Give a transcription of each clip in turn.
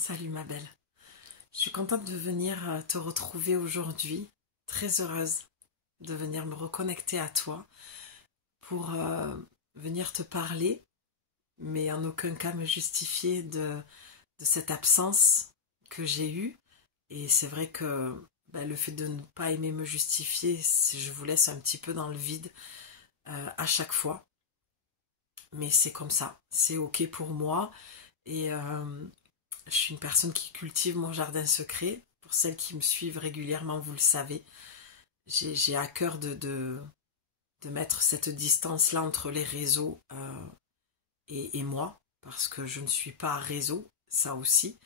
Salut ma belle. Je suis contente de venir te retrouver aujourd'hui. Très heureuse de venir me reconnecter à toi pour venir te parler, mais en aucun cas me justifier de cette absence que j'ai eue. Et c'est vrai que le fait de ne pas aimer me justifier, je vous laisse un petit peu dans le vide à chaque fois. Mais c'est comme ça, c'est ok pour moi. Et je suis une personne qui cultive mon jardin secret. Pour celles qui me suivent régulièrement, vous le savez. J'ai à cœur de mettre cette distance-là entre les réseaux et moi, parce que je ne suis pas réseau, ça aussi.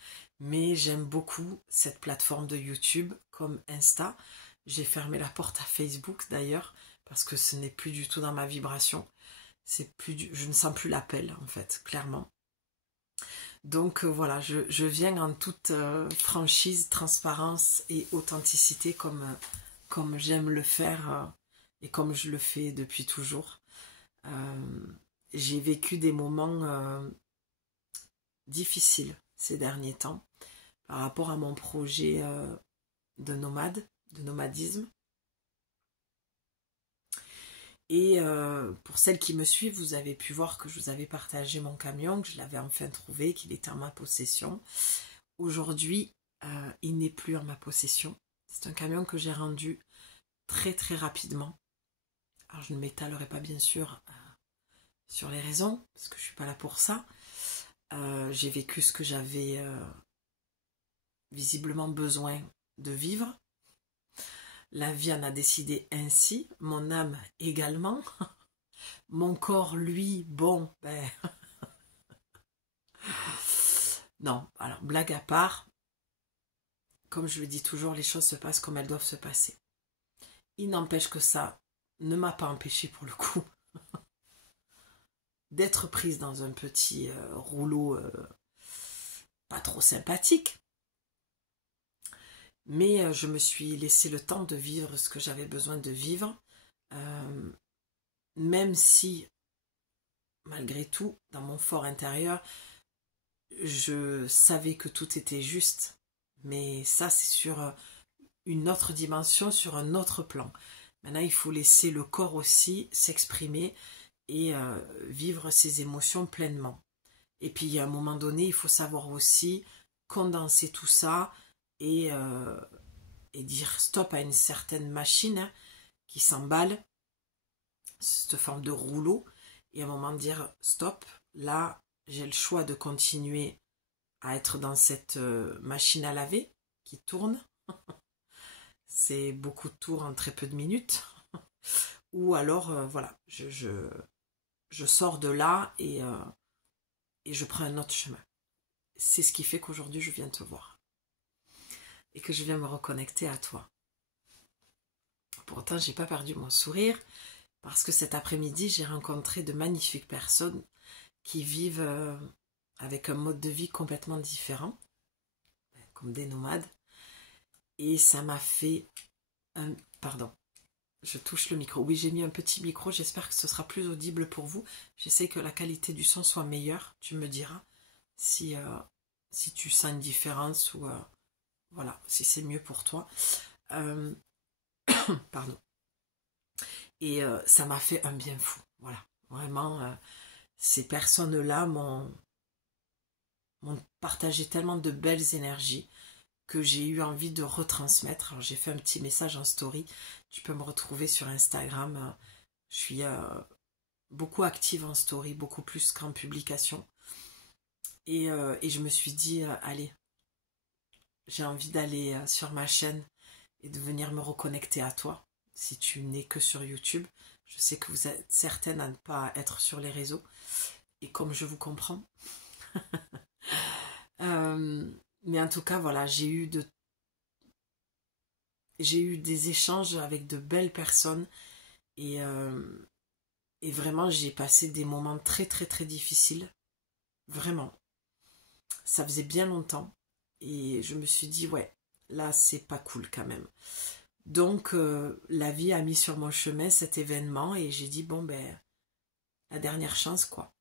Mais j'aime beaucoup cette plateforme de YouTube comme Insta. J'ai fermé la porte à Facebook d'ailleurs, parce que ce n'est plus du tout dans ma vibration. Je ne sens plus l'appel en fait, clairement. Donc voilà, je viens en toute franchise, transparence et authenticité comme j'aime le faire et comme je le fais depuis toujours. J'ai vécu des moments difficiles ces derniers temps par rapport à mon projet de nomadisme. Et pour celles qui me suivent, vous avez pu voir que je vous avais partagé mon camion, que je l'avais enfin trouvé, qu'il était en ma possession. Aujourd'hui, il n'est plus en ma possession. C'est un camion que j'ai rendu très très rapidement. Alors je ne m'étalerai pas bien sûr sur les raisons, parce que je ne suis pas là pour ça. J'ai vécu ce que j'avais visiblement besoin de vivre. La vie en a décidé ainsi, mon âme également. Mon corps, lui, bon, non, alors blague à part, comme je le dis toujours, les choses se passent comme elles doivent se passer. Il n'empêche que ça ne m'a pas empêché pour le coup d'être prise dans un petit rouleau pas trop sympathique. Mais je me suis laissé le temps de vivre ce que j'avais besoin de vivre. Même si, malgré tout, dans mon fort intérieur, je savais que tout était juste. Mais ça, c'est sur une autre dimension, sur un autre plan. Maintenant, il faut laisser le corps aussi s'exprimer et vivre ses émotions pleinement. Et puis, à un moment donné, il faut savoir aussi condenser tout ça et dire stop à une certaine machine qui s'emballe, cette forme de rouleau, et à un moment dire stop, là, j'ai le choix de continuer à être dans cette machine à laver qui tourne. C'est beaucoup de tours en très peu de minutes. Ou alors, voilà, je sors de là et je prends un autre chemin. C'est ce qui fait qu'aujourd'hui, je viens te voir. Et que je viens me reconnecter à toi. Pourtant, j'ai pas perdu mon sourire parce que cet après-midi, j'ai rencontré de magnifiques personnes qui vivent avec un mode de vie complètement différent, comme des nomades. Et ça m'a fait un... Pardon, je touche le micro. Oui, j'ai mis un petit micro, j'espère que ce sera plus audible pour vous. J'essaie que la qualité du son soit meilleure, tu me diras si tu sens une différence ou voilà, si c'est mieux pour toi. Pardon. Et ça m'a fait un bien fou. Voilà, vraiment, ces personnes-là m'ont partagé tellement de belles énergies que j'ai eu envie de retransmettre. Alors j'ai fait un petit message en story. Tu peux me retrouver sur Instagram. Je suis beaucoup active en story, beaucoup plus qu'en publication. Et je me suis dit, allez, j'ai envie d'aller sur ma chaîne et de venir me reconnecter à toi. Si tu n'es que sur YouTube, je sais que vous êtes certaines à ne pas être sur les réseaux. Et comme je vous comprends. Mais en tout cas, voilà, j'ai eu des échanges avec de belles personnes et vraiment, j'ai passé des moments très, très, très difficiles. Vraiment. Ça faisait bien longtemps et je me suis dit, ouais, là, c'est pas cool quand même. Donc, la vie a mis sur mon chemin cet événement et j'ai dit, bon, ben, la dernière chance, quoi.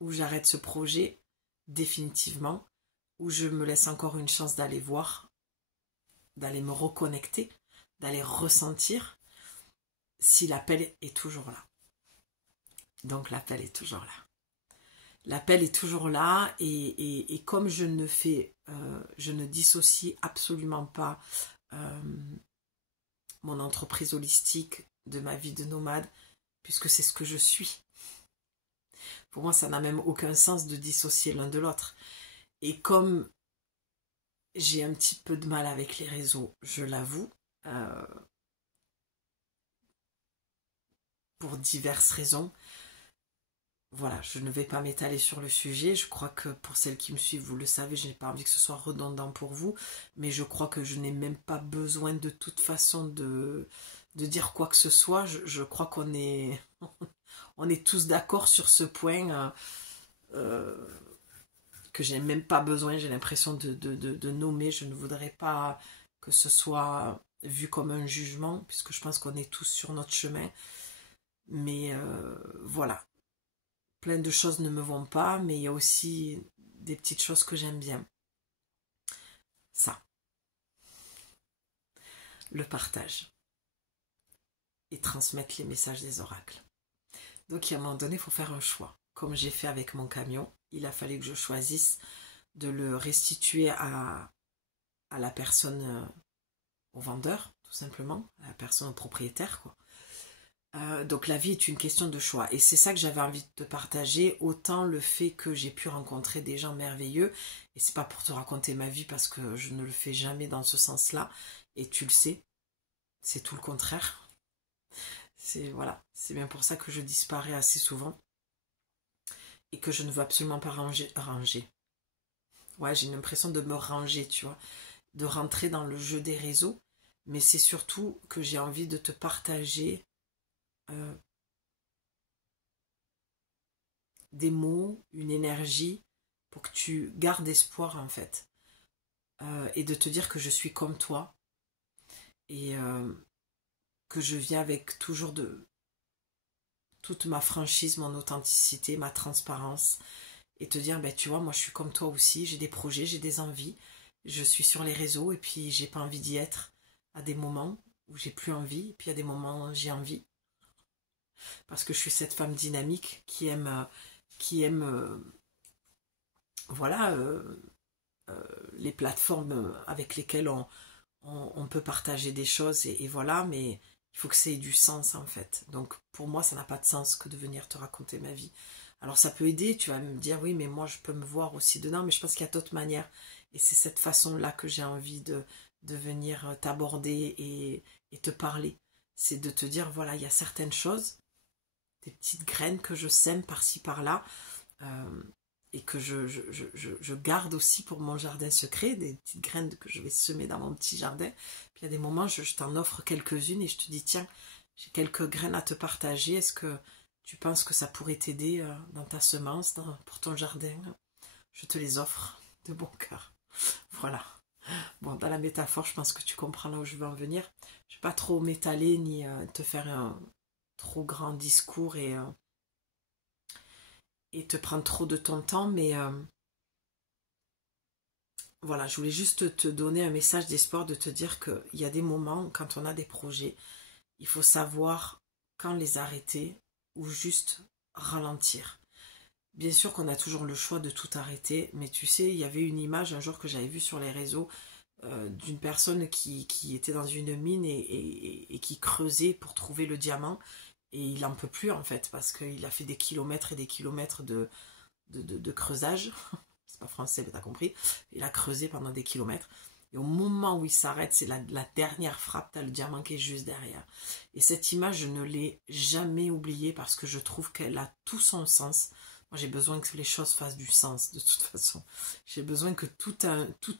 Ou j'arrête ce projet définitivement, où je me laisse encore une chance d'aller voir, d'aller me reconnecter, d'aller ressentir si l'appel est toujours là. Donc l'appel est toujours là. L'appel est toujours là et comme je ne dissocie absolument pas mon entreprise holistique de ma vie de nomade, puisque c'est ce que je suis. Pour moi, ça n'a même aucun sens de dissocier l'un de l'autre. Et comme j'ai un petit peu de mal avec les réseaux, je l'avoue, pour diverses raisons, voilà, je ne vais pas m'étaler sur le sujet. Je crois que pour celles qui me suivent, vous le savez, je n'ai pas envie que ce soit redondant pour vous, mais je crois que je n'ai même pas besoin de toute façon de dire quoi que ce soit. Je crois qu'on est, on est tous d'accord sur ce point que je n'ai même pas besoin, j'ai l'impression de nommer. Je ne voudrais pas que ce soit vu comme un jugement, puisque je pense qu'on est tous sur notre chemin. Mais voilà. Plein de choses ne me vont pas, mais il y a aussi des petites choses que j'aime bien. Ça. Le partage. Et transmettre les messages des oracles. Donc, à un moment donné, il faut faire un choix. Comme j'ai fait avec mon camion, il a fallu que je choisisse de le restituer à la personne, au vendeur, tout simplement, à la personne, au propriétaire, quoi. Donc la vie est une question de choix et c'est ça que j'avais envie de te partager, autant le fait que j'ai pu rencontrer des gens merveilleux et c'est pas pour te raconter ma vie parce que je ne le fais jamais dans ce sens-là et tu le sais, c'est tout le contraire. Voilà, c'est bien pour ça que je disparais assez souvent et que je ne veux absolument pas ranger. Ouais, j'ai l'impression de me ranger, tu vois, de rentrer dans le jeu des réseaux, mais c'est surtout que j'ai envie de te partager des mots, une énergie pour que tu gardes espoir en fait et de te dire que je suis comme toi et que je viens avec toujours toute ma franchise, mon authenticité, ma transparence et te dire ben tu vois moi je suis comme toi aussi, j'ai des projets, j'ai des envies, je suis sur les réseaux et puis j'ai pas envie d'y être à des moments où j'ai plus envie et puis à des moments où j'ai envie parce que je suis cette femme dynamique qui aime voilà les plateformes avec lesquelles on peut partager des choses et voilà, mais il faut que ça ait du sens en fait. Donc pour moi, ça n'a pas de sens que de venir te raconter ma vie. Alors ça peut aider, tu vas me dire oui, mais moi je peux me voir aussi dedans, mais je pense qu'il y a d'autres manières. Et c'est cette façon-là que j'ai envie de venir t'aborder et te parler. C'est de te dire voilà, il y a certaines choses, des petites graines que je sème par-ci par-là. Et que je garde aussi pour mon jardin secret, des petites graines que je vais semer dans mon petit jardin. Puis il y a des moments, je t'en offre quelques-unes et je te dis, tiens, j'ai quelques graines à te partager, est-ce que tu penses que ça pourrait t'aider dans ta semence, pour ton jardin? Je te les offre de bon cœur. Voilà. Bon, dans la métaphore, je pense que tu comprends là où je veux en venir. Je ne vais pas trop m'étaler ni te faire un trop grand discours et te prendre trop de ton temps, mais voilà, je voulais juste te donner un message d'espoir, de te dire qu'il y a des moments, quand on a des projets, il faut savoir quand les arrêter ou juste ralentir. Bien sûr qu'on a toujours le choix de tout arrêter, mais tu sais, il y avait une image un jour que j'avais vue sur les réseaux d'une personne qui était dans une mine et qui creusait pour trouver le diamant, et il n'en peut plus en fait, parce qu'il a fait des kilomètres et des kilomètres de creusage. C'est pas français, mais t'as compris. Il a creusé pendant des kilomètres. Et au moment où il s'arrête, c'est la dernière frappe, t'as le diamant qui est juste derrière. Et cette image, je ne l'ai jamais oubliée parce que je trouve qu'elle a tout son sens. Moi, j'ai besoin que les choses fassent du sens, de toute façon. J'ai besoin que tout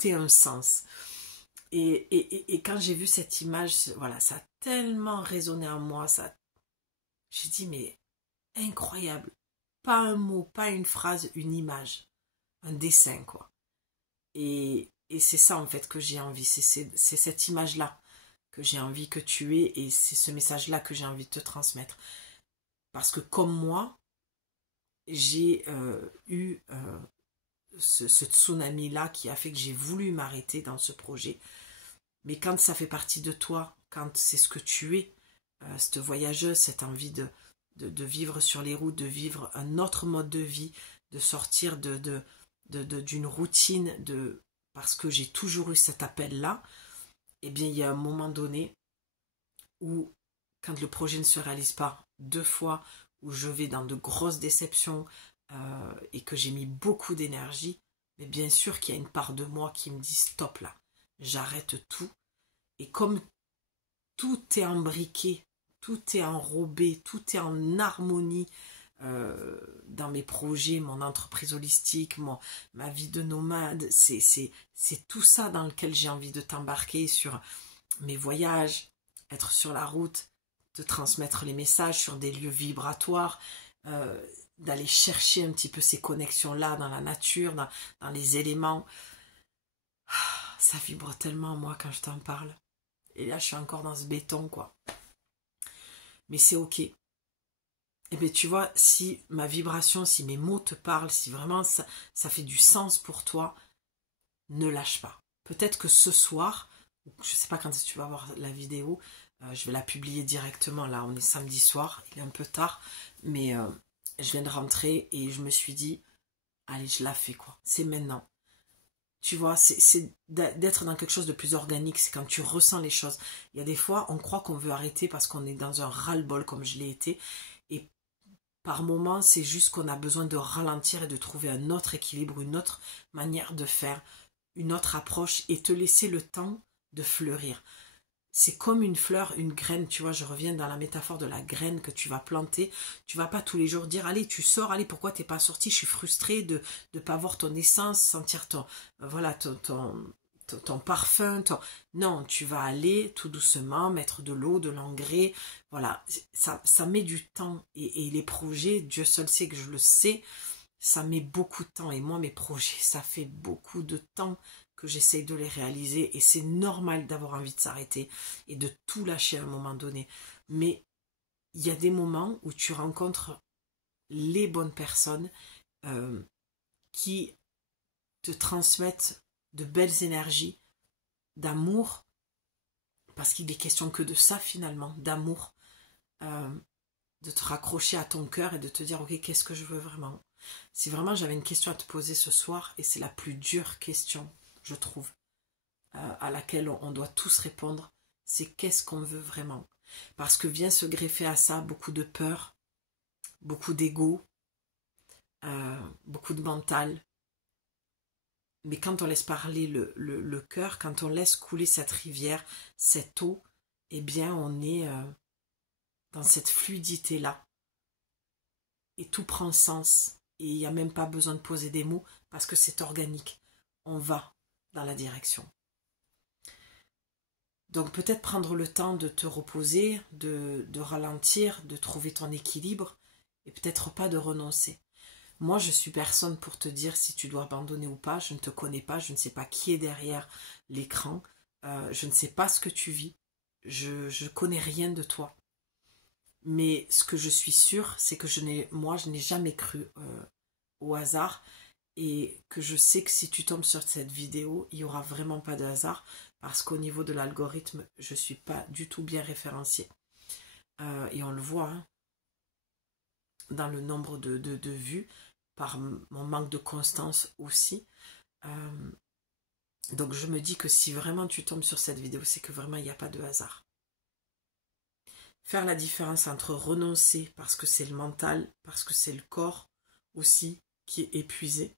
ait un sens. Et quand j'ai vu cette image, voilà, ça a tellement résonné en moi. J'ai dit, mais incroyable. Pas un mot, pas une phrase, une image. Un dessin, quoi. Et c'est ça, en fait, que j'ai envie. C'est cette image-là que j'ai envie que tu aies et c'est ce message-là que j'ai envie de te transmettre. Parce que comme moi, j'ai eu ce tsunami-là qui a fait que j'ai voulu m'arrêter dans ce projet. Mais quand ça fait partie de toi, quand c'est ce que tu es, cette voyageuse, cette envie de vivre sur les routes, de vivre un autre mode de vie, de sortir d'une routine, parce que j'ai toujours eu cet appel-là, eh bien, il y a un moment donné où, quand le projet ne se réalise pas 2 fois, où je vais dans de grosses déceptions et que j'ai mis beaucoup d'énergie, mais bien sûr qu'il y a une part de moi qui me dit stop là, j'arrête tout. Et comme tout est imbriqué, tout est enrobé, tout est en harmonie dans mes projets, mon entreprise holistique, ma vie de nomade, c'est tout ça dans lequel j'ai envie de t'embarquer sur mes voyages, être sur la route, te transmettre les messages sur des lieux vibratoires, d'aller chercher un petit peu ces connexions-là dans la nature, dans les éléments. Ça vibre tellement moi quand je t'en parle. Et là, je suis encore dans ce béton, quoi. Mais c'est ok. Et bien, tu vois, si ma vibration, si mes mots te parlent, si vraiment ça fait du sens pour toi, ne lâche pas. Peut-être que ce soir, je ne sais pas quand tu vas voir la vidéo, je vais la publier directement. Là, on est samedi soir, il est un peu tard, mais je viens de rentrer et je me suis dit, allez, je la fais, quoi. C'est maintenant. Tu vois, c'est d'être dans quelque chose de plus organique, c'est quand tu ressens les choses. Il y a des fois, on croit qu'on veut arrêter parce qu'on est dans un ras-le-bol comme je l'ai été. Et par moments, c'est juste qu'on a besoin de ralentir et de trouver un autre équilibre, une autre manière de faire, une autre approche et te laisser le temps de fleurir. C'est comme une fleur, une graine, tu vois, je reviens dans la métaphore de la graine que tu vas planter. Tu vas pas tous les jours dire, allez, tu sors, allez, pourquoi t'es pas sorti, je suis frustrée de ne pas voir ton essence, sentir ton parfum. Non, tu vas aller tout doucement, mettre de l'eau, de l'engrais, voilà, ça met du temps. Et les projets, Dieu seul sait que je le sais, ça met beaucoup de temps. Et moi, mes projets, ça fait beaucoup de temps que j'essaye de les réaliser et c'est normal d'avoir envie de s'arrêter et de tout lâcher à un moment donné. Mais il y a des moments où tu rencontres les bonnes personnes qui te transmettent de belles énergies, d'amour, parce qu'il est question que de ça finalement, d'amour, de te raccrocher à ton cœur et de te dire ok, qu'est-ce que je veux vraiment. Si vraiment j'avais une question à te poser ce soir, et c'est la plus dure question je trouve, à laquelle on doit tous répondre, c'est qu'est-ce qu'on veut vraiment. Parce que vient se greffer à ça beaucoup de peur, beaucoup d'ego, beaucoup de mental. Mais quand on laisse parler le cœur, quand on laisse couler cette rivière, cette eau, eh bien on est dans cette fluidité-là. Et tout prend sens. Et il n'y a même pas besoin de poser des mots parce que c'est organique. On va dans la direction. Donc peut-être prendre le temps de te reposer, de ralentir, de trouver ton équilibre et peut-être pas de renoncer. Moi, je suis personne pour te dire si tu dois abandonner ou pas. Je ne te connais pas, je ne sais pas qui est derrière l'écran, je ne sais pas ce que tu vis, je connais rien de toi. Mais ce que je suis sûre, c'est que je n'ai jamais cru au hasard. Et que je sais que si tu tombes sur cette vidéo, il n'y aura vraiment pas de hasard parce qu'au niveau de l'algorithme, je ne suis pas du tout bien référenciée. Et on le voit hein, dans le nombre de vues, par mon manque de constance aussi. Donc je me dis que si vraiment tu tombes sur cette vidéo, c'est que vraiment il n'y a pas de hasard. Faire la différence entre renoncer parce que c'est le mental, parce que c'est le corps aussi qui est épuisé.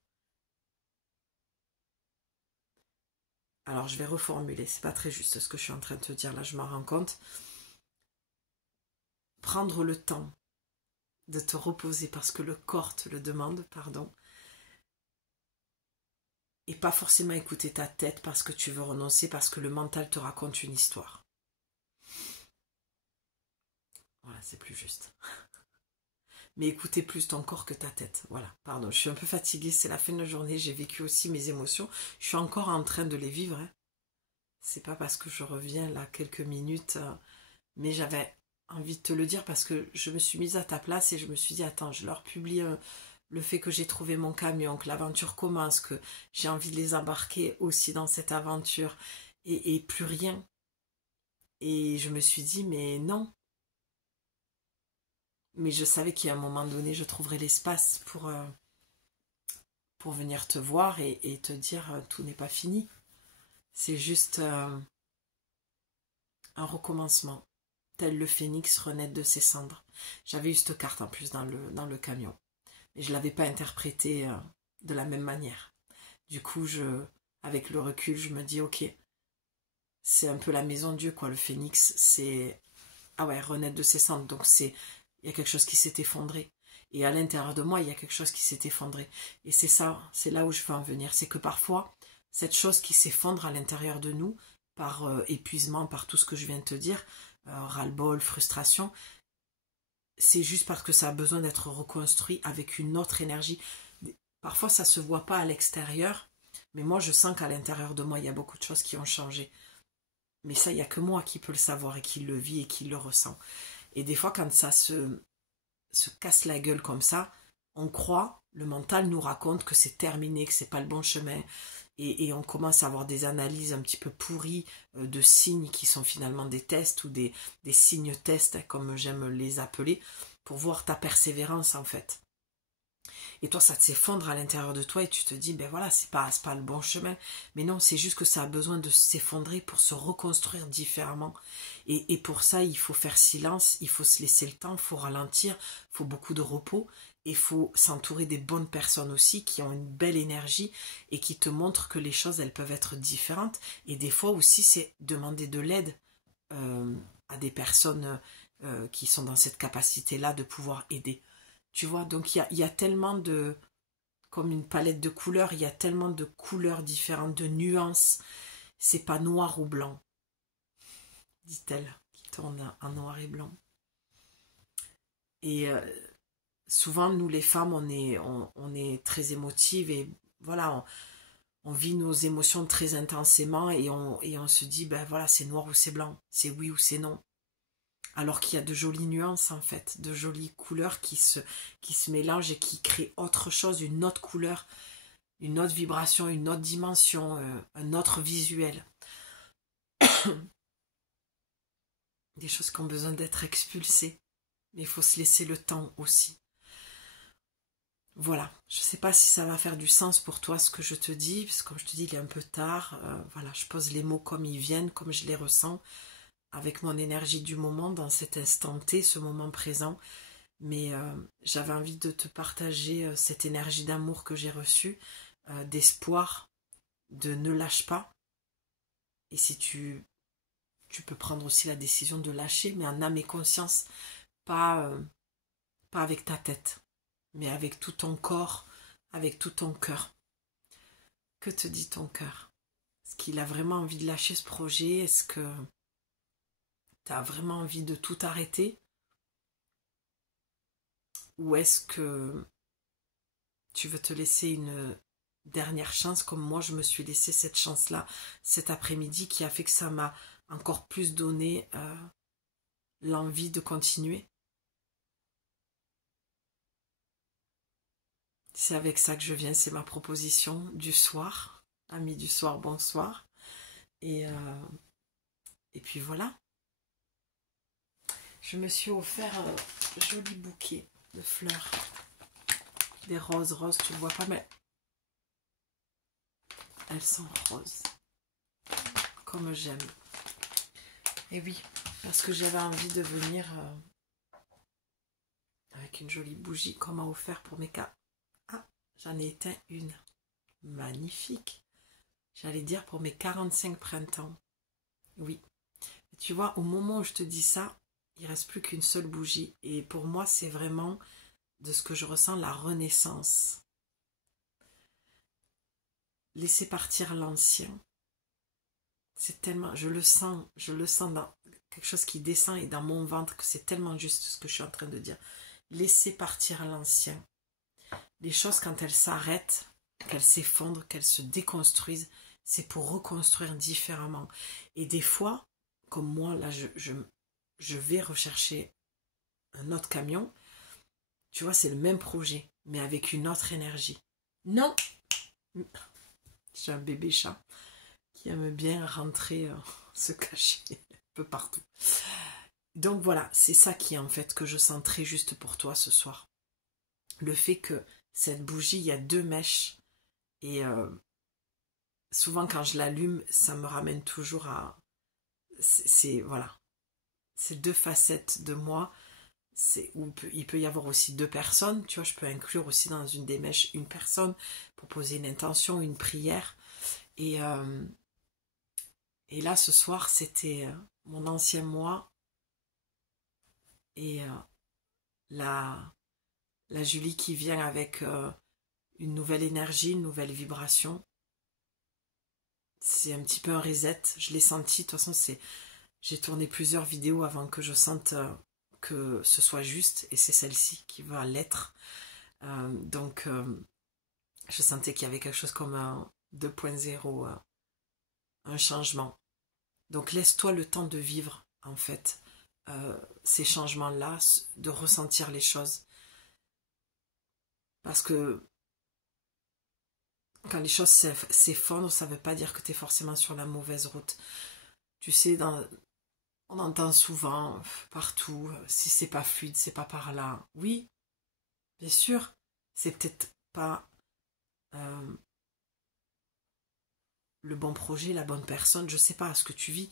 Alors je vais reformuler, c'est pas très juste ce que je suis en train de te dire, là je m'en rends compte. Prendre le temps de te reposer parce que le corps te le demande, pardon. Et pas forcément écouter ta tête parce que tu veux renoncer, parce que le mental te raconte une histoire. Voilà, c'est plus juste. Mais écoutez plus ton corps que ta tête. Voilà, pardon, je suis un peu fatiguée, c'est la fin de la journée, j'ai vécu aussi mes émotions. Je suis encore en train de les vivre. Hein. C'est pas parce que je reviens là quelques minutes, mais j'avais envie de te le dire parce que je me suis mise à ta place et je me suis dit, attends, je leur publie le fait que j'ai trouvé mon camion, que l'aventure commence, que j'ai envie de les embarquer aussi dans cette aventure, et plus rien. Et je me suis dit, mais non. Mais je savais qu'à un moment donné, je trouverais l'espace pour venir te voir et te dire, tout n'est pas fini. C'est juste un recommencement, tel le phénix renaître de ses cendres. J'avais eu cette carte en plus dans le camion. Et je ne l'avais pas interprétée de la même manière. Du coup, avec le recul, je me dis, ok, c'est un peu la maison de Dieu, quoi. Le phénix, c'est, ah ouais, renaître de ses cendres. Donc il y a quelque chose qui s'est effondré. Et à l'intérieur de moi, il y a quelque chose qui s'est effondré. Et c'est ça, c'est là où je veux en venir. C'est que parfois, cette chose qui s'effondre à l'intérieur de nous, par épuisement, par tout ce que je viens de te dire, ras-le-bol, frustration, c'est juste parce que ça a besoin d'être reconstruit avec une autre énergie. Parfois, ça ne se voit pas à l'extérieur, mais moi, je sens qu'à l'intérieur de moi, il y a beaucoup de choses qui ont changé. Mais ça, il n'y a que moi qui peux le savoir et qui le vit et qui le ressent. Et des fois, quand ça se casse la gueule comme ça, on croit, le mental nous raconte que c'est terminé, que c'est pas le bon chemin. Et on commence à avoir des analyses un petit peu pourries de signes qui sont finalement des tests ou des signes tests, comme j'aime les appeler, pour voir ta persévérance en fait. Et toi, ça s'effondre à l'intérieur de toi et tu te dis, ben voilà, c'est pas le bon chemin. Mais non, c'est juste que ça a besoin de s'effondrer pour se reconstruire différemment. Et pour ça, il faut faire silence, il faut se laisser le temps, il faut ralentir, il faut beaucoup de repos. Et il faut s'entourer des bonnes personnes aussi qui ont une belle énergie et qui te montrent que les choses, elles peuvent être différentes. Et des fois aussi, c'est demander de l'aide à des personnes qui sont dans cette capacité-là de pouvoir aider. Tu vois, donc il y a tellement de, comme une palette de couleurs, il y a tellement de couleurs différentes, de nuances. C'est pas noir ou blanc, dit-elle, qui tourne en noir et blanc. Et souvent, nous les femmes, on est très émotives et voilà, on vit nos émotions très intensément et on se dit, ben voilà, c'est noir ou c'est blanc, c'est oui ou c'est non. Alors qu'il y a de jolies nuances en fait, de jolies couleurs qui se mélangent et qui créent autre chose, une autre couleur, une autre vibration, une autre dimension, un autre visuel. Des choses qui ont besoin d'être expulsées. Mais il faut se laisser le temps aussi. Voilà, je ne sais pas si ça va faire du sens pour toi ce que je te dis, parce que comme je te dis, il est un peu tard. Voilà, je pose les mots comme ils viennent, comme je les ressens, avec mon énergie du moment, dans cet instant T, ce moment présent. Mais j'avais envie de te partager cette énergie d'amour que j'ai reçue, d'espoir, de ne lâche pas. Et si tu peux prendre aussi la décision de lâcher, mais en âme et conscience, pas avec ta tête, mais avec tout ton corps, avec tout ton cœur. Que te dit ton cœur? Est-ce qu'il a vraiment envie de lâcher ce projet? Est-ce que tu as vraiment envie de tout arrêter? Ou est-ce que tu veux te laisser une dernière chance comme moi je me suis laissé cette chance-là cet après-midi qui a fait que ça m'a encore plus donné l'envie de continuer? C'est avec ça que je viens, c'est ma proposition du soir. Amis du soir, bonsoir. Et puis voilà. Je me suis offert un joli bouquet de fleurs. Des roses, tu ne vois pas, mais elles sont roses. Comme j'aime. Et oui, parce que j'avais envie de venir avec une jolie bougie qu'on m'a offert pour mes cas. Ah, j'en ai éteint une. Magnifique. J'allais dire pour mes 45 printemps. Oui. Et tu vois, au moment où je te dis ça, il ne reste plus qu'une seule bougie. Et pour moi, c'est vraiment de ce que je ressens, la renaissance. Laisser partir l'ancien. C'est tellement, je le sens dans quelque chose qui descend et dans mon ventre que c'est tellement juste ce que je suis en train de dire. Laisser partir l'ancien. Les choses, quand elles s'arrêtent, qu'elles s'effondrent, qu'elles se déconstruisent, c'est pour reconstruire différemment. Et des fois, comme moi, là, je vais rechercher un autre camion tu vois, c'est le même projet, mais avec une autre énergie. Non, j'ai un bébé chat qui aime bien rentrer, se cacher un peu partout. Donc voilà, c'est ça qui est en fait que je sens très juste pour toi ce soir. Le fait que cette bougie, il y a 2 mèches et souvent quand je l'allume, ça me ramène toujours à... voilà, c'est 2 facettes de moi. Où il peut y avoir aussi 2 personnes, tu vois, je peux inclure aussi dans une des mèches une personne pour poser une intention, une prière. Et là, ce soir, c'était mon ancien moi et la Julie qui vient avec une nouvelle énergie, une nouvelle vibration. C'est un petit peu un reset, je l'ai senti. De toute façon, j'ai tourné plusieurs vidéos avant que je sente que ce soit juste, et c'est celle-ci qui va l'être. Donc, je sentais qu'il y avait quelque chose comme un 2.0, un changement. Donc, laisse-toi le temps de vivre, en fait, ces changements-là, de ressentir les choses. Parce que quand les choses s'effondrent, ça ne veut pas dire que tu es forcément sur la mauvaise route. Tu sais, on entend souvent, partout, si c'est pas fluide, c'est pas par là. Oui, bien sûr, c'est peut-être pas le bon projet, la bonne personne, je sais pas ce que tu vis.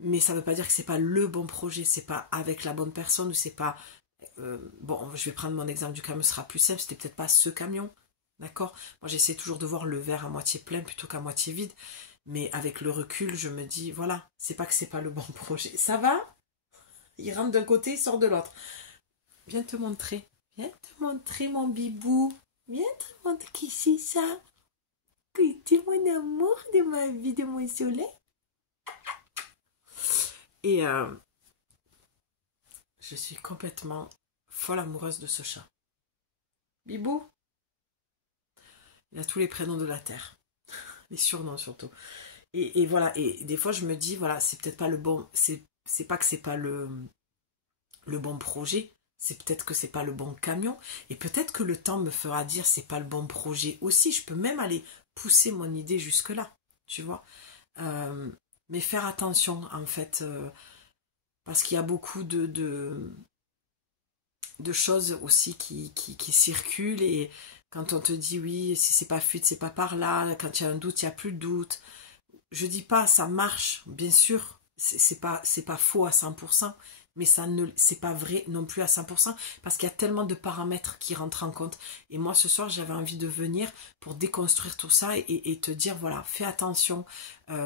Mais ça veut pas dire que c'est pas le bon projet, c'est pas avec la bonne personne, ou c'est pas... bon, je vais prendre mon exemple du camion, ce sera plus simple, c'était peut-être pas ce camion, d'accord? Moi, j'essaie toujours de voir le verre à moitié plein plutôt qu'à moitié vide, mais avec le recul, je me dis, voilà, c'est pas que c'est pas le bon projet. Ça va? Il rentre d'un côté, il sort de l'autre. Viens te montrer. Viens te montrer, mon bibou. Viens te montrer qui c'est ça. Que tu es mon amour de ma vie, de mon soleil. Et je suis complètement folle amoureuse de ce chat. Bibou. Il a tous les prénoms de la terre. Les surnoms surtout. Et voilà. Et des fois, je me dis, voilà, c'est peut-être pas le bon... C'est pas que c'est pas le bon projet. C'est peut-être que c'est pas le bon camion. Et peut-être que le temps me fera dire c'est pas le bon projet aussi. Je peux même aller pousser mon idée jusque-là. Tu vois. Mais faire attention, en fait... parce qu'il y a beaucoup de choses aussi qui circulent, et quand on te dit oui, si c'est pas fluide, c'est pas par là, quand il y a un doute, il n'y a plus de doute. Je dis pas ça marche, bien sûr, c'est pas faux à 100%, mais c'est pas vrai non plus à 100%, parce qu'il y a tellement de paramètres qui rentrent en compte. Et moi, ce soir, j'avais envie de venir pour déconstruire tout ça et te dire, voilà, fais attention.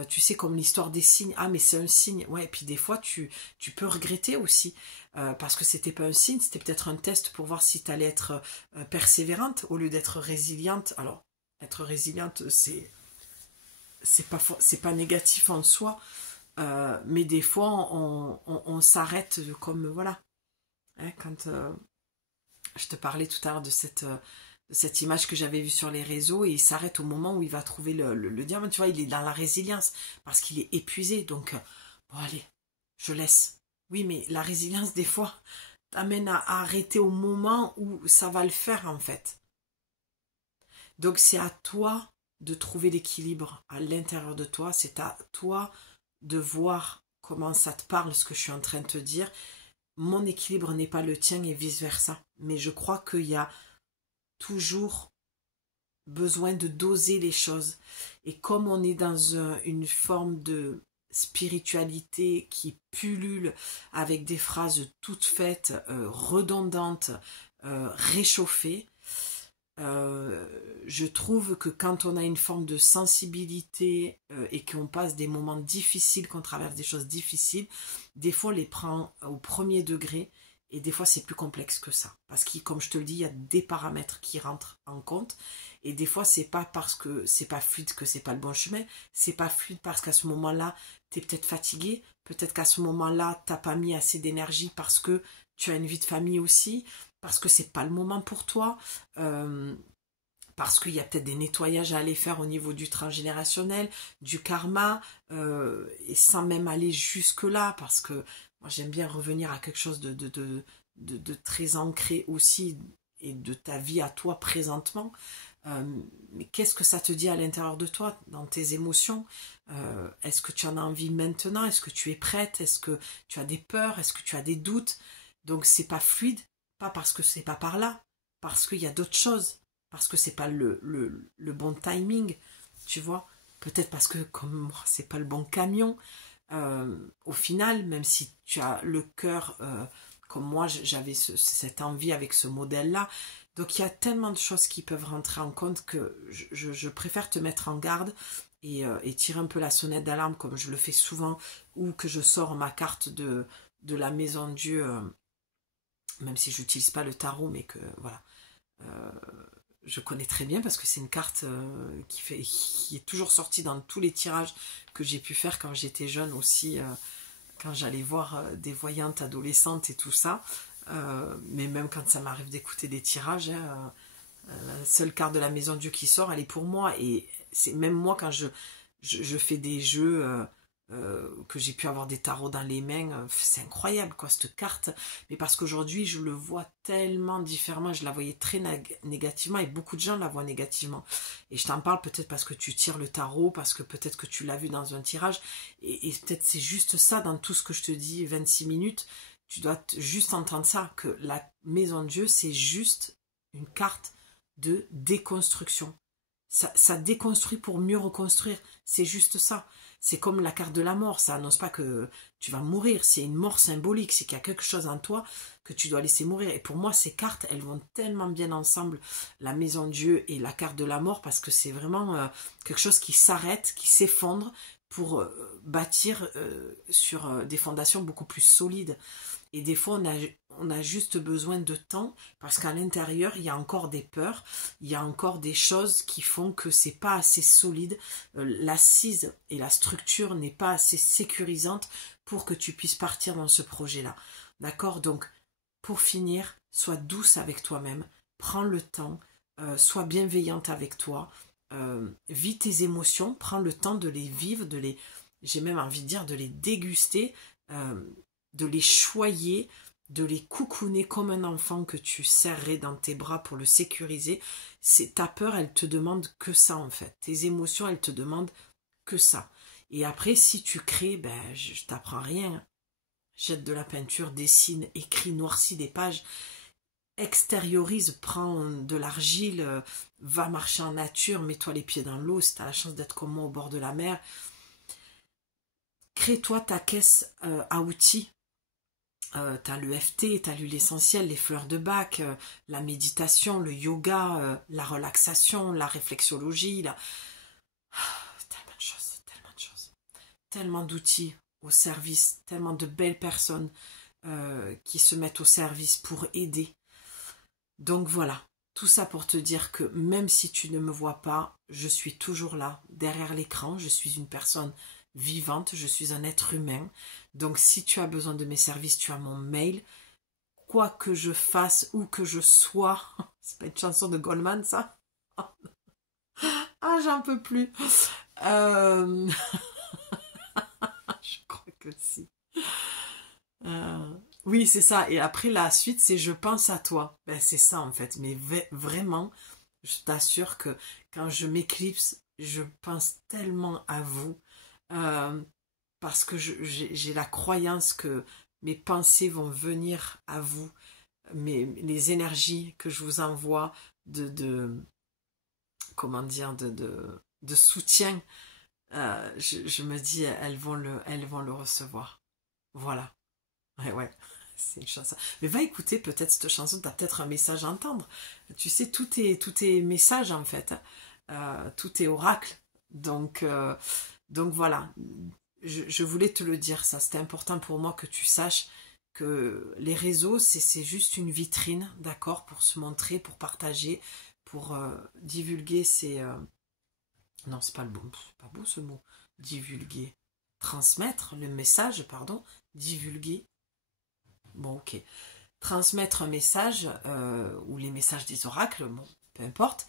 Tu sais, comme l'histoire des signes, ah, mais c'est un signe. Ouais, et puis des fois, tu peux regretter aussi, parce que c'était pas un signe, c'était peut-être un test pour voir si tu allais être persévérante au lieu d'être résiliente. Alors, être résiliente, c'est pas négatif en soi, mais des fois on s'arrête, comme voilà, hein, quand je te parlais tout à l'heure de cette image que j'avais vue sur les réseaux, et il s'arrête au moment où il va trouver le diamant, tu vois, il est dans la résilience parce qu'il est épuisé. Donc bon, allez, je laisse. Oui, mais la résilience des fois t'amène à arrêter au moment où ça va le faire, en fait. Donc c'est à toi de trouver l'équilibre à l'intérieur de toi, c'est à toi de voir comment ça te parle, ce que je suis en train de te dire. Mon équilibre n'est pas le tien et vice-versa. Mais je crois qu'il y a toujours besoin de doser les choses. Et comme on est dans une forme de spiritualité qui pullule avec des phrases toutes faites, redondantes, réchauffées, je trouve que quand on a une forme de sensibilité et qu'on passe des moments difficiles, qu'on traverse des choses difficiles, des fois on les prend au premier degré, et des fois c'est plus complexe que ça, parce que comme je te le dis, il y a des paramètres qui rentrent en compte, et des fois c'est pas parce que c'est pas fluide que c'est pas le bon chemin, c'est pas fluide parce qu'à ce moment-là t'es peut-être fatigué, peut-être qu'à ce moment-là t'as pas mis assez d'énergie parce que tu as une vie de famille aussi, parce que c'est pas le moment pour toi, parce qu'il y a peut-être des nettoyages à aller faire au niveau du transgénérationnel, du karma, et sans même aller jusque là, parce que moi j'aime bien revenir à quelque chose de très ancré aussi, et de ta vie à toi présentement. Mais qu'est-ce que ça te dit à l'intérieur de toi, dans tes émotions? Est-ce que tu en as envie maintenant? Est-ce que tu es prête? Est-ce que tu as des peurs? Est-ce que tu as des doutes? Donc c'est pas fluide, pas parce que c'est pas par là, parce qu'il y a d'autres choses, parce que c'est pas le bon timing, tu vois. Peut-être parce que comme moi, c'est pas le bon camion. Au final, même si tu as le cœur, comme moi, j'avais cette envie avec ce modèle-là. Donc il y a tellement de choses qui peuvent rentrer en compte que je préfère te mettre en garde et tirer un peu la sonnette d'alarme comme je le fais souvent, ou que je sors ma carte de la maison de Dieu, même si je n'utilise pas le tarot, mais que voilà. Euh, je connais très bien parce que c'est une carte qui est toujours sortie dans tous les tirages que j'ai pu faire quand j'étais jeune aussi, quand j'allais voir des voyantes adolescentes et tout ça. Mais même quand ça m'arrive d'écouter des tirages, hein, la seule carte de la maison de Dieu qui sort, elle est pour moi. Et c'est même moi quand je fais des jeux, que j'ai pu avoir des tarots dans les mains, c'est incroyable quoi cette carte. Mais parce qu'aujourd'hui je le vois tellement différemment, je la voyais très négativement et beaucoup de gens la voient négativement. Et je t'en parle peut-être parce que tu tires le tarot, parce que peut-être que tu l'as vu dans un tirage, et peut-être c'est juste ça dans tout ce que je te dis, 26 minutes. Tu dois juste entendre ça, que la maison de Dieu, c'est juste une carte de déconstruction. Ça déconstruit pour mieux reconstruire. C'est juste ça. C'est comme la carte de la mort. Ça annonce pas que tu vas mourir. C'est une mort symbolique. C'est qu'il y a quelque chose en toi que tu dois laisser mourir. Et pour moi, ces cartes, elles vont tellement bien ensemble, la maison de Dieu et la carte de la mort, parce que c'est vraiment quelque chose qui s'arrête, qui s'effondre pour bâtir sur des fondations beaucoup plus solides. Et des fois, on a juste besoin de temps parce qu'à l'intérieur, il y a encore des peurs, il y a encore des choses qui font que c'est pas assez solide. L'assise et la structure n'est pas assez sécurisante pour que tu puisses partir dans ce projet-là. D'accord? Donc, pour finir, sois douce avec toi-même, prends le temps, sois bienveillante avec toi, vis tes émotions, prends le temps de les vivre, j'ai même envie de dire de les déguster, de les choyer, de les coucouner comme un enfant que tu serrerais dans tes bras pour le sécuriser. Ta peur, elle te demande que ça en fait. Tes émotions, elles te demandent que ça. Et après, si tu crées, ben, je t'apprends rien. Jette de la peinture, dessine, écris, noircis des pages, extériorise, prends de l'argile, va marcher en nature, mets-toi les pieds dans l'eau si tu as la chance d'être comme moi au bord de la mer. Crée-toi ta caisse à outils. T'as l'EFT, t'as l'huile essentielle, les fleurs de Bach, la méditation, le yoga, la relaxation, la réflexologie, tellement de choses, tellement d'outils au service, tellement de belles personnes qui se mettent au service pour aider. Donc voilà, tout ça pour te dire que même si tu ne me vois pas, je suis toujours là, derrière l'écran, je suis une personne vivante, je suis un être humain. Donc si tu as besoin de mes services, tu as mon mail. Quoi que je fasse, où que je sois, c'est pas une chanson de Goldman ça? Ah, j'en peux plus. Je crois que si. Oui, c'est ça. Et après, la suite, c'est je pense à toi. Ben, c'est ça, en fait. Mais vraiment, je t'assure que quand je m'éclipse, je pense tellement à vous. Parce que j'ai la croyance que mes pensées vont venir à vous. Les énergies que je vous envoie comment dire, de soutien, je me dis, elles vont le recevoir. Voilà. Ouais, c'est une chanson. Mais va écouter peut-être cette chanson, tu as peut-être un message à entendre. Tu sais, tout est message en fait. Tout est oracle. Donc voilà. Je voulais te le dire, ça. C'était important pour moi que tu saches que les réseaux, c'est juste une vitrine, d'accord, pour se montrer, pour partager, pour divulguer non, c'est pas pas beau ce mot. Divulguer. Transmettre le message, pardon. Divulguer. Bon, ok. Transmettre un message, ou les messages des oracles, bon, peu importe.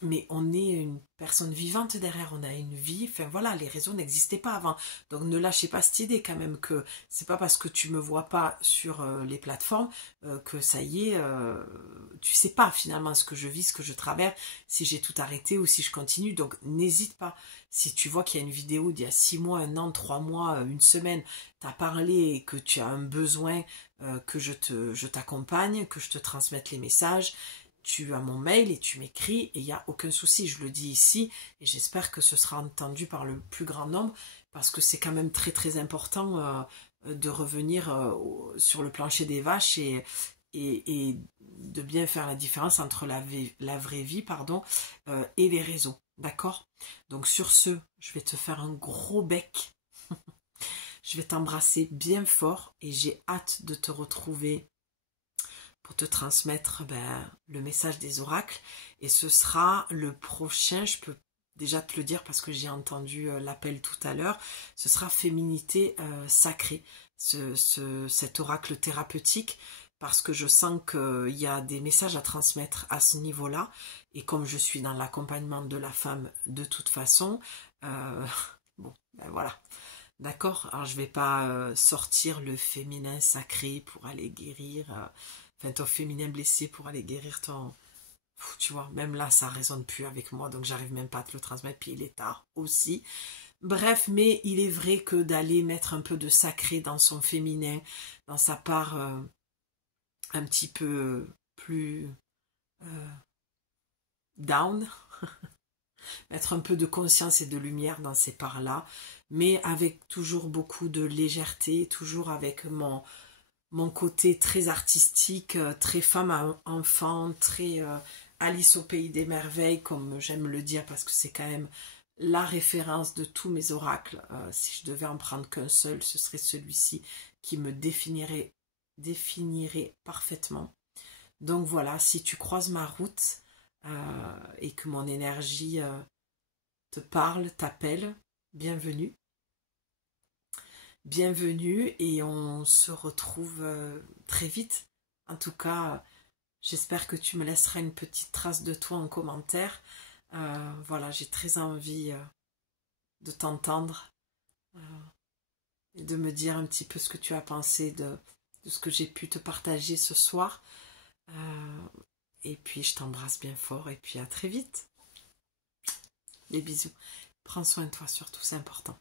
mais on est une personne vivante derrière, on a une vie, enfin voilà, les réseaux n'existaient pas avant. Donc ne lâchez pas cette idée quand même que c'est pas parce que tu me vois pas sur les plateformes que ça y est, tu sais pas finalement ce que je vis, ce que je traverse, si j'ai tout arrêté ou si je continue. Donc n'hésite pas. Si tu vois qu'il y a une vidéo d'il y a 6 mois, 1 an, 3 mois, une semaine, t'as parlé et que tu as un besoin que je t'accompagne, que je te transmette les messages, tu as mon mail et tu m'écris et il n'y a aucun souci, je le dis ici et j'espère que ce sera entendu par le plus grand nombre parce que c'est quand même très très important de revenir sur le plancher des vaches et de bien faire la différence entre la vraie vie et les réseaux, d'accord? Donc sur ce, je vais te faire un gros bec, je vais t'embrasser bien fort et j'ai hâte de te retrouver pour te transmettre le message des oracles. Et ce sera le prochain, je peux déjà te le dire parce que j'ai entendu l'appel tout à l'heure, ce sera Féminité sacrée, cet oracle thérapeutique, parce que je sens qu'il y a des messages à transmettre à ce niveau-là. Et comme je suis dans l'accompagnement de la femme de toute façon, bon, voilà. D'accord? Alors je vais pas sortir le féminin sacré pour aller guérir, enfin ton féminin blessé pour aller guérir ton... Tu vois, même là ça résonne plus avec moi, donc j'arrive même pas à te le transmettre, puis il est tard aussi. Bref, mais il est vrai que d'aller mettre un peu de sacré dans son féminin, dans sa part un petit peu plus down, mettre un peu de conscience et de lumière dans ces parts-là, mais avec toujours beaucoup de légèreté, toujours avec mon côté très artistique, très femme à enfant, très Alice au pays des merveilles, comme j'aime le dire, parce que c'est quand même la référence de tous mes oracles. Si je devais en prendre qu'un seul, ce serait celui-ci qui me définirait parfaitement. Donc voilà, si tu croises ma route et que mon énergie te parle, t'appelle, bienvenue. Bienvenue et on se retrouve très vite. En tout cas, j'espère que tu me laisseras une petite trace de toi en commentaire. Voilà, j'ai très envie de t'entendre et de me dire un petit peu ce que tu as pensé de ce que j'ai pu te partager ce soir. Et puis, je t'embrasse bien fort et puis à très vite. Les bisous. Prends soin de toi surtout, c'est important.